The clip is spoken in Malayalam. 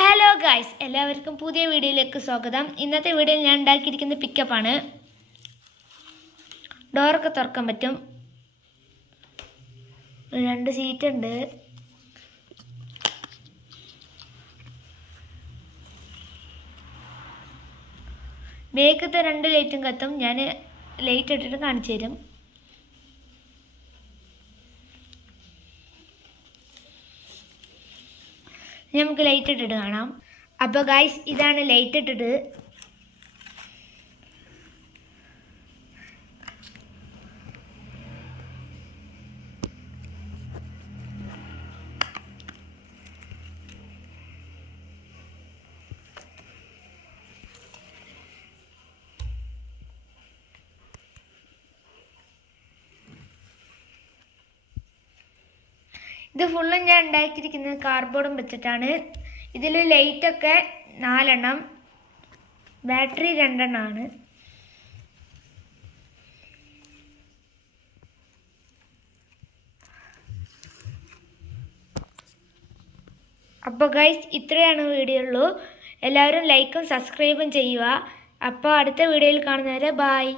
ഹലോ ഗായ്സ്, എല്ലാവർക്കും പുതിയ വീഡിയോയിലേക്ക് സ്വാഗതം. ഇന്നത്തെ വീഡിയോയിൽ ഞാൻ ഉണ്ടാക്കിയിരിക്കുന്ന പിക്കപ്പാണ്. ഡോറൊക്കെ തുറക്കാൻ പറ്റും. 2 സീറ്റ് ഉണ്ട്. ബേക്കത്തെ 2 ലൈറ്റും കത്തും. ഞാൻ ലൈറ്റ് ഇട്ടിട്ട് കാണിച്ചു തരും. നമുക്ക് ലൈറ്റ് ഇട്ടിട്ട് കാണാം. അപ്പോൾ ഗൈസ്, ഇതാണ് ലൈറ്റ് ഇട്ടിട്ട്. ഇത് ഫുള്ളും ഞാൻ ഉണ്ടാക്കിയിരിക്കുന്നത് കാർഡ്ബോർഡും വെച്ചിട്ടാണ്. ഇതിൽ ലൈറ്റൊക്കെ 4 എണ്ണം, ബാറ്ററി 2 എണ്ണമാണ്. അപ്പോൾ ഗൈസ്, ഇത്രയാണ് വീഡിയോ ഉള്ളൂ. എല്ലാവരും ലൈക്കും സബ്സ്ക്രൈബും ചെയ്യുക. അപ്പോൾ അടുത്ത വീഡിയോയിൽ കാണുന്നവരെ ബൈ.